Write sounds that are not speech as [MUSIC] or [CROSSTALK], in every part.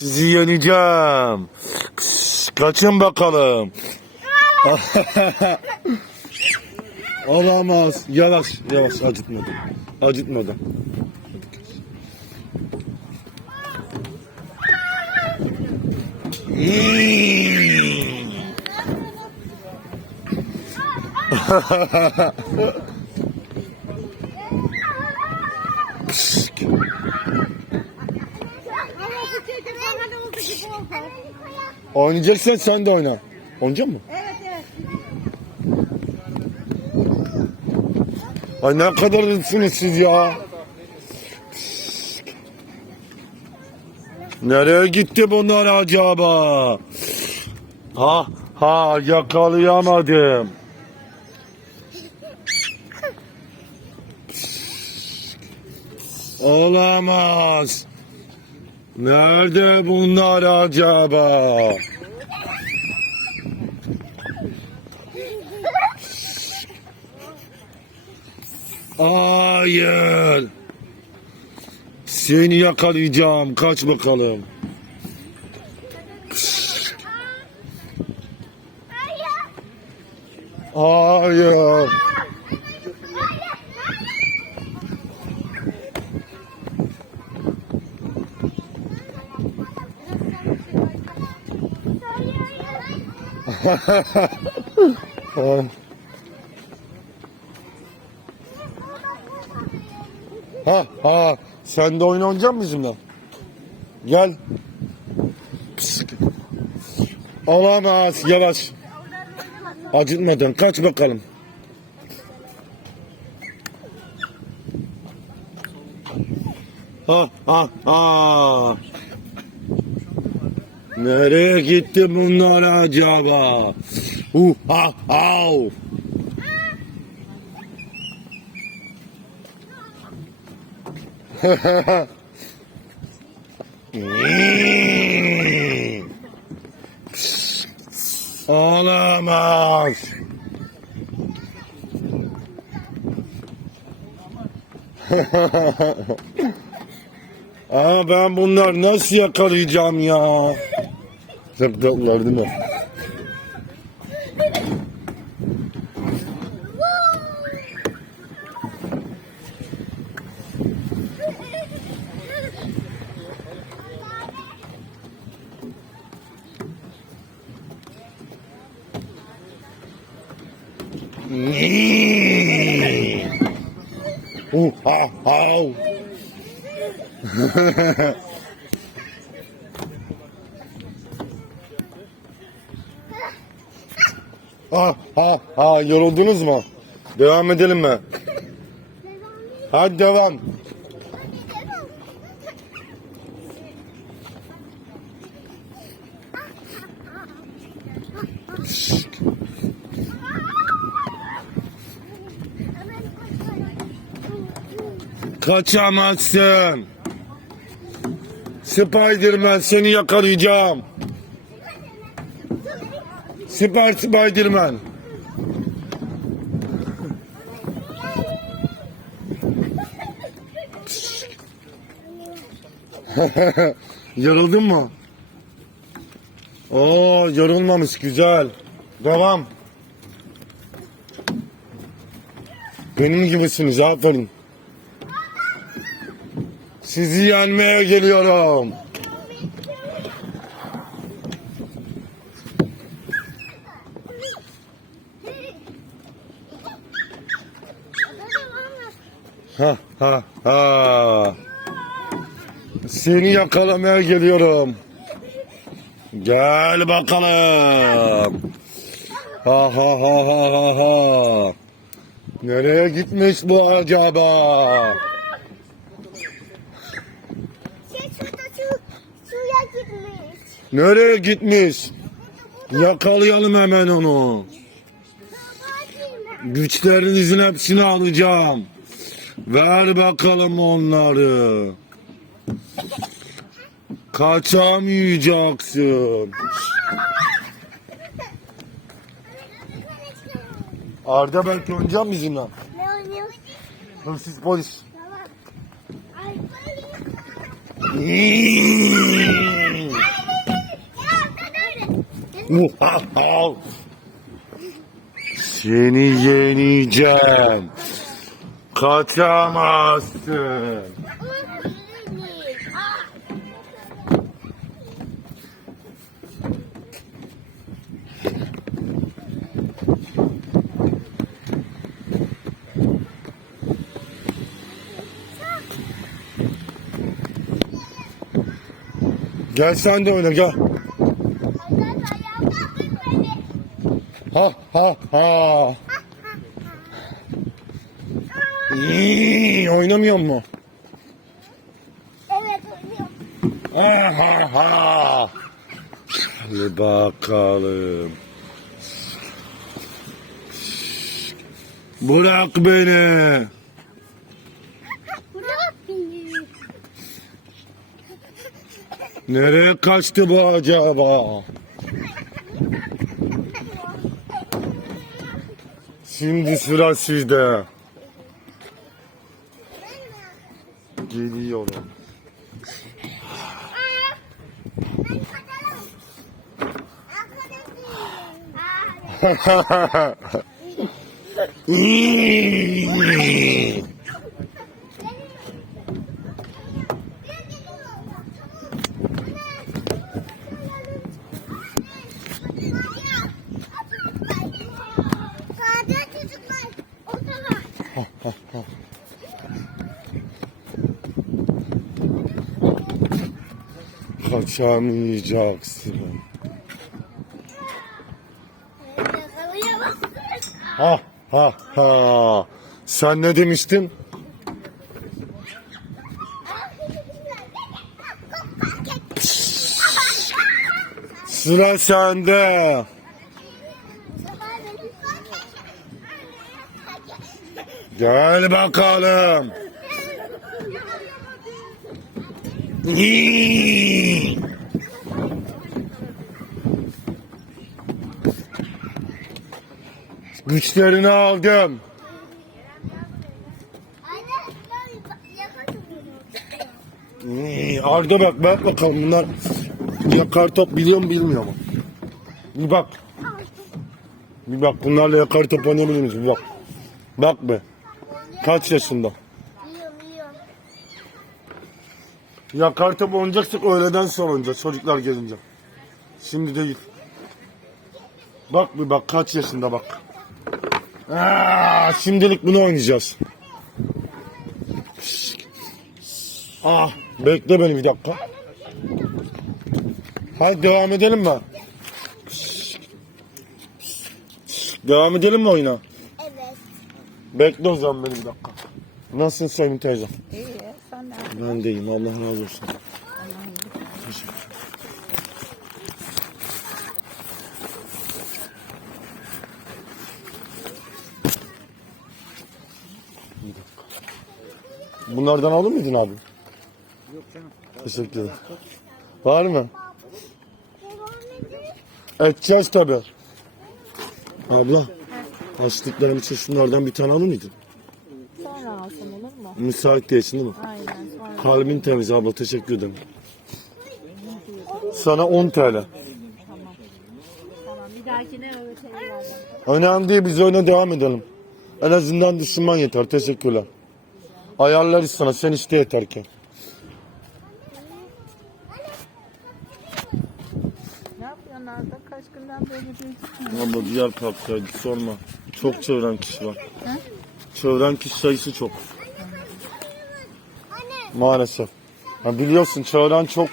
Sizi yeneceğim. Kaçın bakalım. [LAUGHS] Olamaz. Yavaş, yavaş acıtmadan. Acıtmadan. Hmm. Oynayacaksan sen de oyna. Oynayacak mı? Evet evet. Ay ne kadar iyisiniz siz ya. Nereye gitti bunlar acaba? Ha ha yakalayamadım. Olamaz. Nerede bunlar acaba? Hayır. Seni yakalayacağım. Kaç bakalım. Hayır. Ha. Ha ha sen de oyun oynayacak mısın bizimle? Gel. Pıs. Olamaz yavaş. Acıtmadan kaç bakalım. Ha ha ha. Nereye gitti bunlar acaba? Uh ha ha. Hmm. Olamaz. [LAUGHS] Ama ben bunlar nasıl yakalayacağım ya? Tıktıklar değil mi? Uh, ha, ha. [LAUGHS] ha, ha, ha, yoruldunuz mu? Devam edelim mi? Hadi devam. Kaçamazsın. Spiderman seni yakalayacağım. Süper Spiderman. [LAUGHS] Yoruldun mu? Oo yorulmamış güzel. Devam. Benim gibisiniz aferin. Sizi yenmeye geliyorum. Ha ha. Seni yakalamaya geliyorum. Gel bakalım. Ha ha ha ha ha ha. Nereye gitmiş bu acaba? Şey şurada su, suya gitmiş. Nereye gitmiş? Yakalayalım hemen onu. Güçlerinizin hepsini alacağım. Ver bakalım onları. Kaçamayacaksın. Arda belki oynayacak bizimle. Ne oynuyor? Hırsız polis. Seni yeneceğim. Kaçamazsın. Gel sen de oyna gel. Ha ha ha. İyi, oynamıyor mu? Evet oynuyorum. Ha ha ha. Hadi bakalım. Bırak beni. Bırak beni. Nereye kaçtı bu acaba? Şimdi sıra sizde. Geliyorum. Ben kaçarım. Arkadaşım. Sade çocuklar. Ortada. Kaçamayacaksın. Ha ha ha. Sen ne demiştin? Sıra sende. Gel bakalım. Güçlerini aldım. İyi, Arda bak bak bakalım bunlar yakar top biliyor mu bilmiyor mu? Bir bak. Bir bak bunlarla yakar top oynayabilir miyiz? Bir bak. Bak be. Kaç yaşında? Yakar top oynayacaksak öğleden sonra oynayacağız çocuklar gelince. Şimdi değil. Bak bir bak kaç yaşında bak. Aa, şimdilik bunu oynayacağız. Ah, bekle beni bir dakika. Hadi devam edelim mi? Devam edelim mi oyuna? Evet. Bekle o zaman beni bir dakika. Nasılsın Sayın teyze? İyi, sen ne Ben de iyiyim. Allah razı olsun. Bunlardan alır mıydın abi? Yok canım. Teşekkür ederim. Var mı? Edeceğiz tabi. Abla, açlıklarım için şunlardan bir tane alır mıydın? Sonra alsın olur mu? Müsait değilsin değil mi? Aynen sonra. Kalbin temiz abla, teşekkür ederim. Sana 10 TL. Tamam. Bir dahakine öyle şey vereceğim. Önemli değil, biz oyuna devam edelim. En azından düşünmen yeter, teşekkürler. Ayarlarız sana, sen iste yeter ki. Ne yapıyorsun Arda? Kaç günden beri bir Abla diğer parktaydı, sorma. Çok çeviren kişi var. Çeviren kişi sayısı çok. Maalesef. Ha biliyorsun çeviren çok.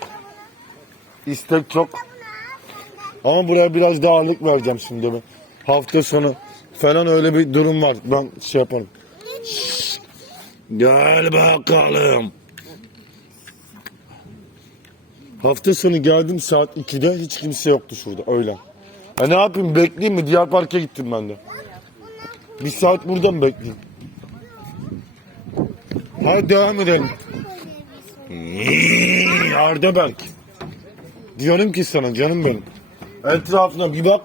istek çok. Ama buraya biraz daha ağırlık vereceğim şimdi ben. Hafta sonu falan öyle bir durum var. Ben şey yaparım. Gel bakalım. Hafta sonu geldim saat 2'de hiç kimse yoktu şurada öyle. E ne yapayım bekleyeyim mi? Diğer parka gittim ben de. Bir saat burada mı bekleyeyim? Hadi devam edelim. Arda Berk. Diyorum ki sana canım benim. Etrafına bir bak.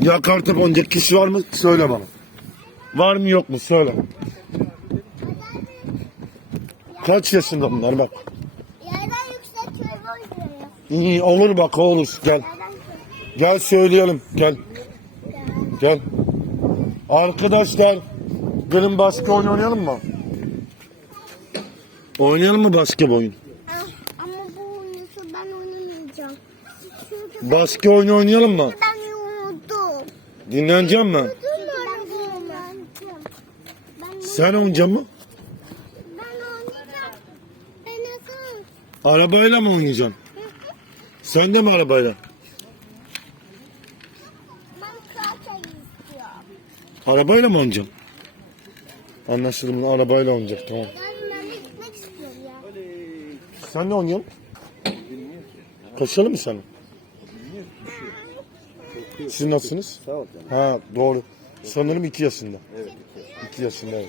Yakar oynayacak kişi var mı? Söyle bana. Var mı yok mu? Söyle. Kaç yaşında bunlar bak. Yerden yüksek oynuyor. İyi olur bak olur gel. Gel söyleyelim. Gel. Gel. Arkadaşlar gelin oyun oynayalım mı? Oynayalım mı bir oyun? Ah, ama bu oyunu ben oynamayacağım. Çünkü Başka oyun oynayalım mı? ben yoruldum. Dinleneceğim mi? Ben dinleneceğim. Ben, Sen oynayacak mı? ben oynayacağım. Ben nasıl? Arabayla mı oynayacaksın? Sen de mi arabayla? Arabayla mı oynayacaksın? Anlaşıldı bunu arabayla oynayacak tamam. Yani ben de gitmek istiyorum ya. Sen ne oynuyorsun? Kaçalım mı sana? Siz nasılsınız? Sağ ol canım. Ha doğru. Sanırım iki yaşında. Evet. İki yaşında evet.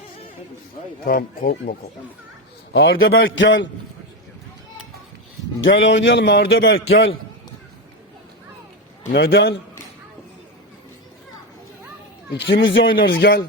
Tamam korkma korkma. Arda Berk gel. Gel oynayalım Arda Berk gel. Neden? İkimiz de oynarız gel.